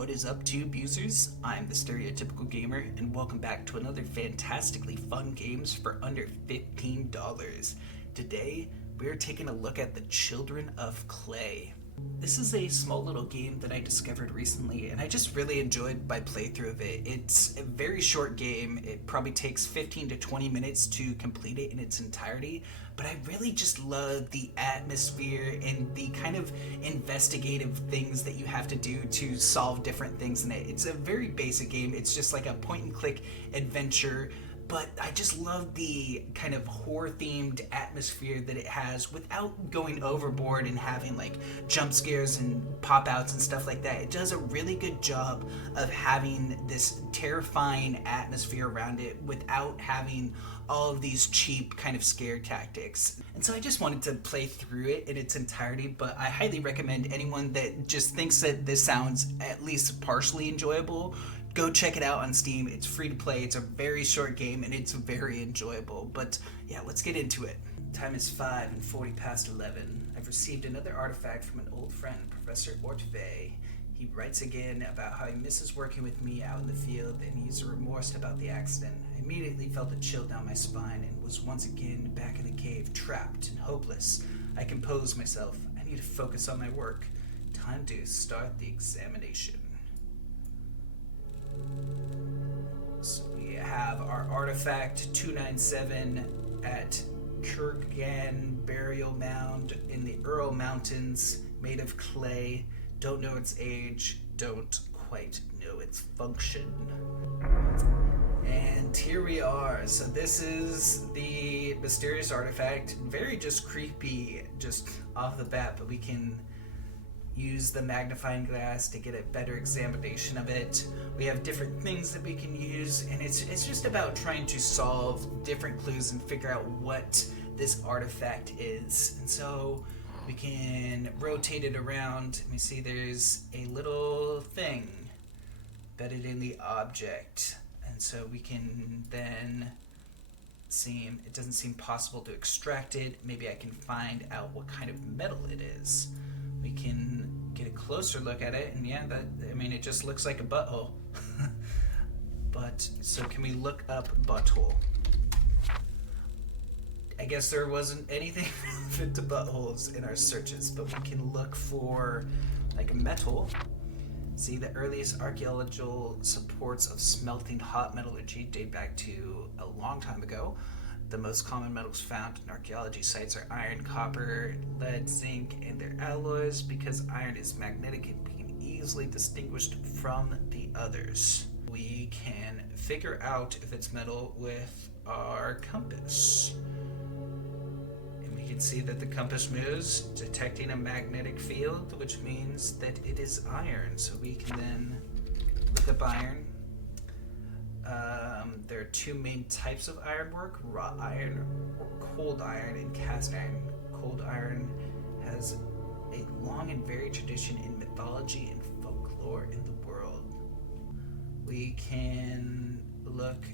What is up, tube users? I'm the Stereotypical Gamer, and welcome back to another fantastically fun games for under $15. Today, we're taking a look at the Children of Clay. This is a small little game that I discovered recently, and I just really enjoyed my playthrough of it. It's a very short game. It probably takes 15 to 20 minutes to complete it in its entirety, but I really just love the atmosphere and the kind of investigative things that you have to do to solve different things in it. It's a very basic game. It's just like a point-and-click adventure, but I just love the kind of horror-themed atmosphere that it has without going overboard and having like jump scares and pop-outs and stuff like that. It does a really good job of having this terrifying atmosphere around it without having all of these cheap kind of scare tactics. And so I just wanted to play through it in its entirety, but I highly recommend anyone that just thinks that this sounds at least partially enjoyable, go check it out on Steam. It's free to play. It's a very short game and it's very enjoyable. But yeah, let's get into it. Time is 5 and 40 past 11. I've received another artifact from an old friend, Professor Ortve. He writes again about how he misses working with me out in the field and he's remorse about the accident. I immediately felt a chill down my spine and was once again back in the cave, trapped and hopeless. I composed myself. I need to focus on my work. Time to start the examination. So we have our artifact 297 at Kurgan Burial Mound in the Ural Mountains, made of clay. Don't know its age, don't quite know its function. And here we are. So this is the mysterious artifact. Very just creepy just off the bat, but we can use the magnifying glass to get a better examination of it. We have different things that we can use, and it's just about trying to solve different clues and figure out what this artifact is. And so we can rotate it around. Let me see, there's a little thing embedded in the object, and so we can then it doesn't seem possible to extract it. Maybe I can find out what kind of metal it is. We can get a closer look at it, and yeah, it just looks like a butthole. But, so can we look up butthole? I guess there wasn't anything relevant to buttholes in our searches, but we can look for, like, metal. See, the earliest archaeological supports of smelting hot metallurgy date back to a long time ago. The most common metals found in archaeology sites are iron, copper, lead, zinc, and their alloys. Because iron is magnetic, it can be easily distinguished from the others. We can figure out if it's metal with our compass. And we can see that the compass moves, detecting a magnetic field, which means that it is iron. So we can then look up iron. There are two main types of ironwork, raw iron or cold iron and cast iron. Cold iron has a long and varied tradition in mythology and folklore in the world. We can look,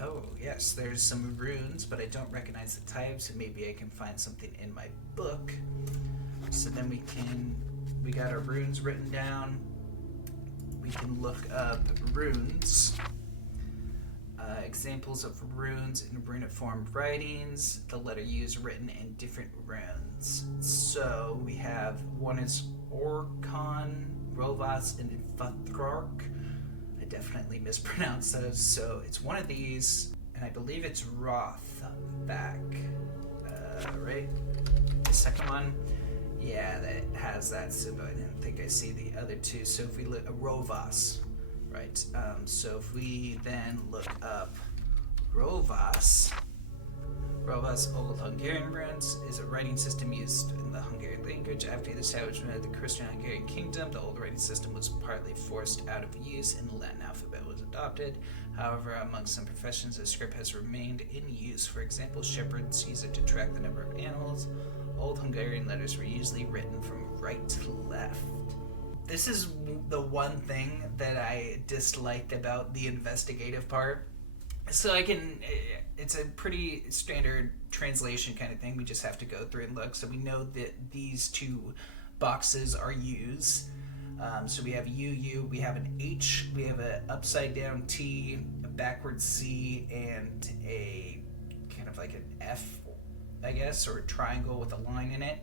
oh yes, there's some runes, but I don't recognize the types, and maybe I can find something in my book. So then we got our runes written down. We can look up runes. Examples of runes in runiform writings, the letter U is written in different runes. So we have one is Orkon, Rovas, and Fathrark. I definitely mispronounced those, so it's one of these, and I believe it's Rothback, right? The second one, yeah, that has that, so I didn't think I see the other two. So if we look, Rovas. Right, so if we then look up Rovas Old Hungarian runes is a writing system used in the Hungarian language. After the establishment of the Christian Hungarian kingdom, the old writing system was partly forced out of use and the Latin alphabet was adopted. However, among some professions, the script has remained in use. For example, shepherds use it to track the number of animals. Old Hungarian letters were usually written from right to left. This is the one thing that I disliked about the investigative part. So it's a pretty standard translation kind of thing. We just have to go through and look. So we know that these two boxes are used. So we have UU, we have an H, we have an upside down T, a backward C, and a kind of like an F, I guess, or a triangle with a line in it.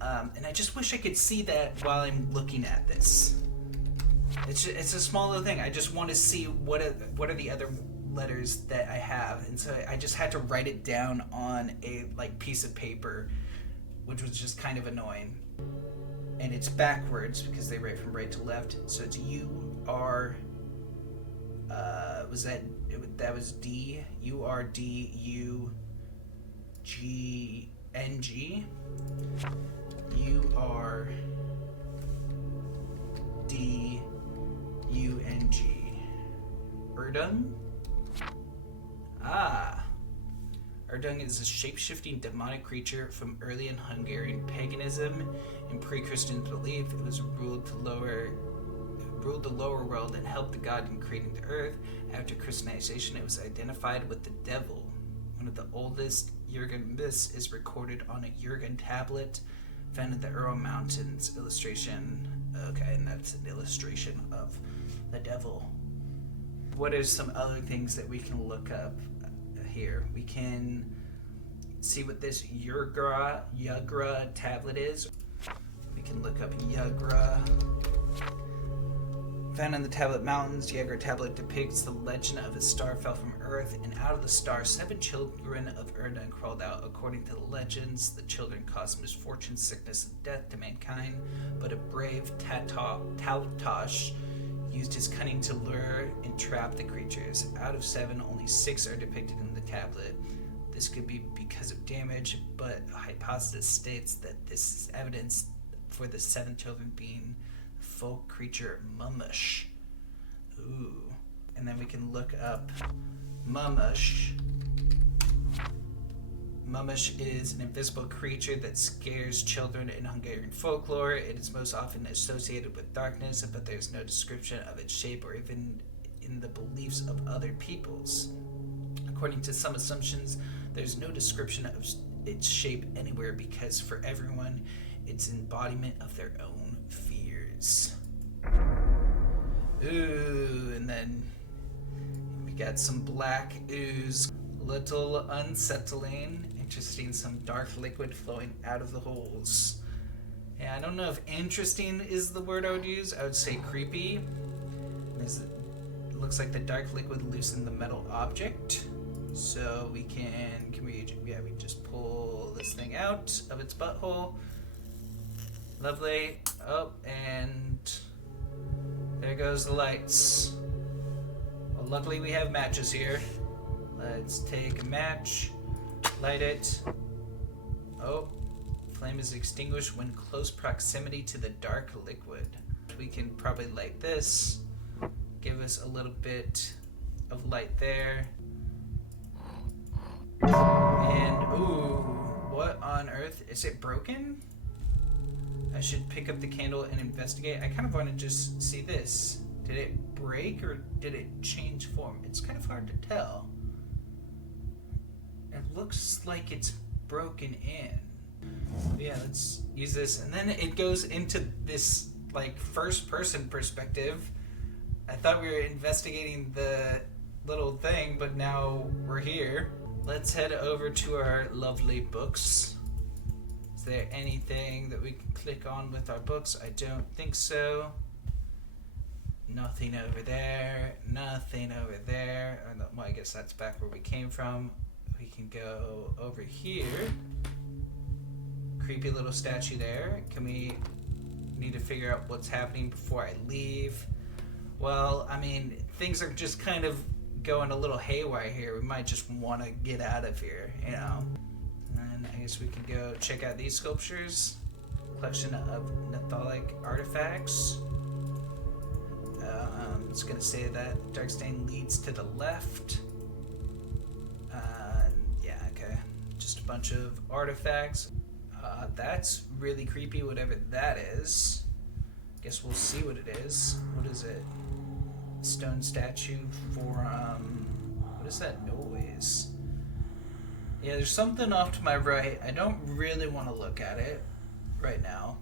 And I just wish I could see that while I'm looking at this. It's a small little thing. I just want to see what are the other letters that I have, and so I just had to write it down on a piece of paper, which was just kind of annoying. And it's backwards because they write from right to left. So it's U-R. That was D, U-R-D-U-G-N-G. U-R-D-U-N-G. Erdung? Erdung is a shape-shifting demonic creature from early in Hungarian paganism and pre-Christian belief. It was ruled the lower world and helped the god in creating the earth. After Christianization, it was identified with the devil. One of the oldest Jurgen myths is recorded on a Jurgen tablet found in the Ural Mountains. Illustration. Okay, and that's an illustration of the devil. What are some other things that we can look up here? We can see what this Yugra tablet is. We can look up Yugra. Found in the Tablet Mountains, Yugra tablet depicts the legend of a star fell from Earth, and out of the star, 7 children of Erdung crawled out. According to the legends, the children caused misfortune, sickness, and death to mankind, but a brave Taltosh used his cunning to lure and trap the creatures. Out of 7, only 6 are depicted in the tablet. This could be because of damage, but a hypothesis states that this is evidence for the 7 children being the folk creature Mumush. Ooh. And then we can look up Mumush. Mumush is an invisible creature that scares children in Hungarian folklore. It is most often associated with darkness, but there's no description of its shape or even in the beliefs of other peoples. According to some assumptions, there's no description of its shape anywhere because for everyone, it's an embodiment of their own fears. Ooh, and then we got some black ooze. Little unsettling. Interesting, some dark liquid flowing out of the holes. Yeah, I don't know if interesting is the word I would use. I would say creepy. It looks like the dark liquid loosened the metal object. So we just pull this thing out of its butthole. Lovely. Oh, and there goes the lights. Well, luckily we have matches here. Let's take a match, light it. Oh, flame is extinguished when close proximity to the dark liquid. We can probably light this, give us a little bit of light there. And, ooh, what on earth? Is it broken? I should pick up the candle and investigate. I kind of want to just see this. Did it break or did it change form? It's kind of hard to tell. It looks like it's broken in. Yeah, let's use this. And then it goes into this first person perspective. I thought we were investigating the little thing, but now we're here. Let's head over to our lovely books. Is there anything that we can click on with our books? I don't think so. Nothing over there. Nothing over there. Well, I guess that's back where we came from. We can go over here. Creepy little statue there. We need to figure out what's happening before I leave. Well, I mean, things are just kind of going a little haywire here. We might just want to get out of here, you know. And I guess we can go check out these sculptures. Collection of Neolithic artifacts. It's going to say that Darkstain leads to the left. Yeah, okay. Just a bunch of artifacts. That's really creepy, whatever that is. Guess we'll see what it is. What is it? Stone statue for, what is that noise? Yeah, there's something off to my right. I don't really want to look at it right now.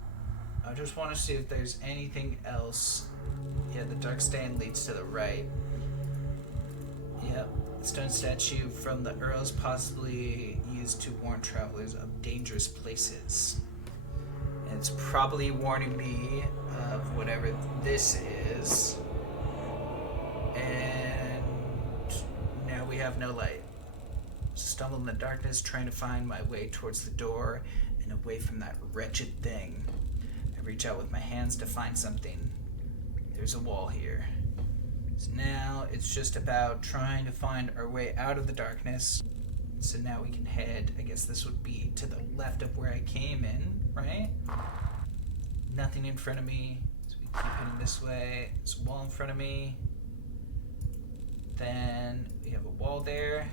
I just want to see if there's anything else. Yeah, the dark stand leads to the right. Yep. Stone statue from the Earls, possibly used to warn travelers of dangerous places. And it's probably warning me of whatever this is. And now we have no light. Stumble in the darkness, trying to find my way towards the door and away from that wretched thing. I reach out with my hands to find something. There's a wall here. So now it's just about trying to find our way out of the darkness. So now we can head, I guess this would be to the left of where I came in, right? Nothing in front of me, so we keep heading this way. There's a wall in front of me. Then we have a wall there.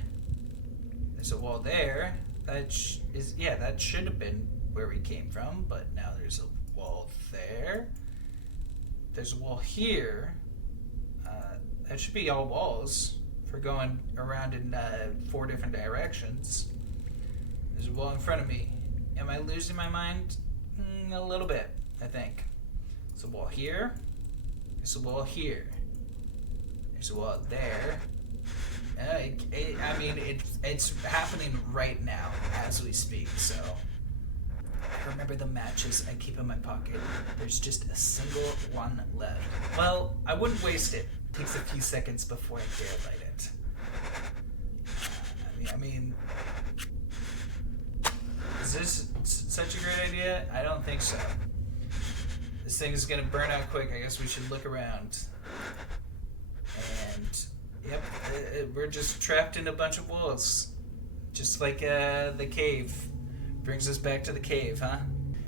There's a wall there. That should have been where we came from, but now there's a wall there. There's a wall here. That should be all walls for going around in 4 different directions. There's a wall in front of me. Am I losing my mind? A little bit, I think. There's a wall here. There's a wall here. There's a wall there. It's happening right now as we speak, so remember the matches I keep in my pocket. There's just a single one left. Well, I wouldn't waste it. It takes a few seconds before I dare light it. Is this such a great idea? I don't think so. This thing is gonna burn out quick. I guess we should look around. And yep, we're just trapped in a bunch of walls. Just like the cave. Brings us back to the cave, huh?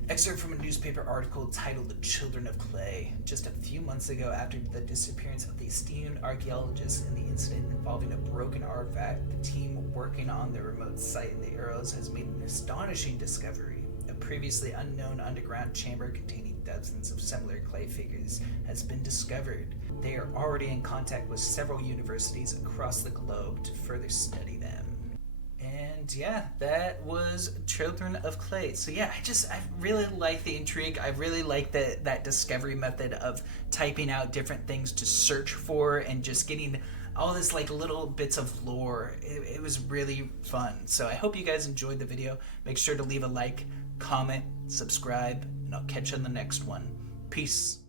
Excerpt from a newspaper article titled "The Children of Clay." Just a few months ago, after the disappearance of the esteemed archaeologist and the incident involving a broken artifact, the team working on the remote site in the Urals has made an astonishing discovery. A previously unknown underground chamber containing dozens of similar clay figures has been discovered. They are already in contact with several universities across the globe to further study them. And yeah, that was Children of Clay. So yeah, I really like the intrigue. I really like that discovery method of typing out different things to search for and just getting all this like little bits of lore. It was really fun. So I hope you guys enjoyed the video. Make sure to leave a like, comment, subscribe, and I'll catch you on the next one. Peace.